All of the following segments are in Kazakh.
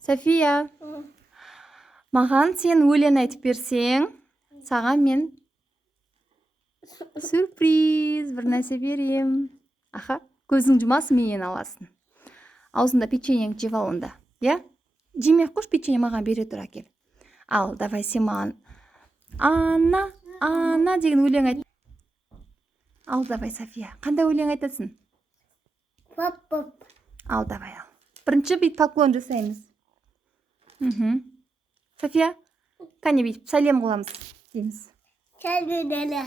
София, маған сен өлең айтып берсең, саған мен сюрприз бір нәрсе берем. Аха, көзің жұмасың, менен аласың. Аузында печеньең жеп ал онда. Я? Жемей қош, печенье маған бере тұр, әкел. Ал, давай сен маған Ана деген өлең айт. Ал, давай, София. Қандай өлең айтасың? Пап-пап. Ал, давай, ал. Бірінші бейт поклон жасаймыз. София, кәне бейт сәлем қыламыз дейміз. Сәлем.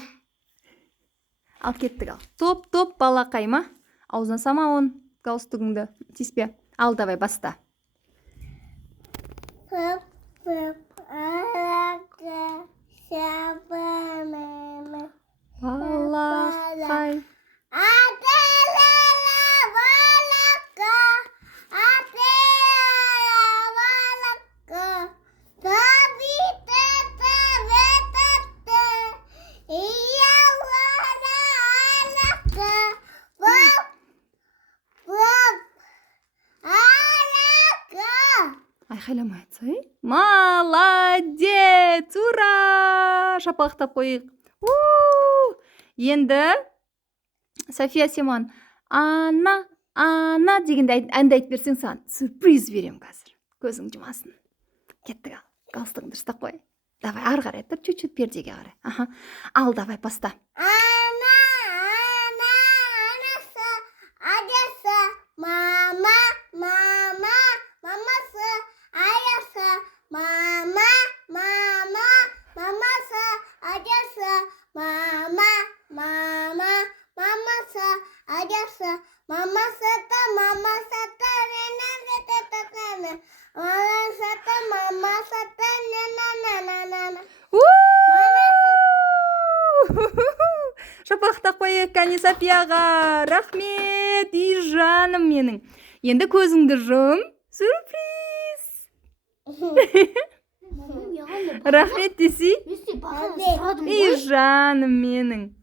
Ал, кеттік, ал. Топ балақай ма? Аузына самауын, галстугыңды тиіспе. Ал, давай, баста. Пап-пап. Алака. Шабанама. Балақай. Ателала балака. Ателала балака. Табитата ветата. Иявана алака. Пап. Алака. Айқайламай айтса, Молодец! Ура! Шапақтап қойық. Енді София Симон, ана дегенде әнді айтып берсең, саған сюрприз берем қазір. Көзің жұмасын. Кеттік, ал. Галстугыңды ұстап қой. Давай, ары қарай тұр, чуть-чуть пердеге қарай. Аха. Ал, давай, баста. Анасы, адасы, мамасы, аясы, мамасы, адасы, мамасы, адасы, мамасы, Шапақтап қойық кәне Софияға. Рахмет, ей жаным менің. Енді көзіңді жұм. Сюрприз. Рахмет десе. Ей жаным менің.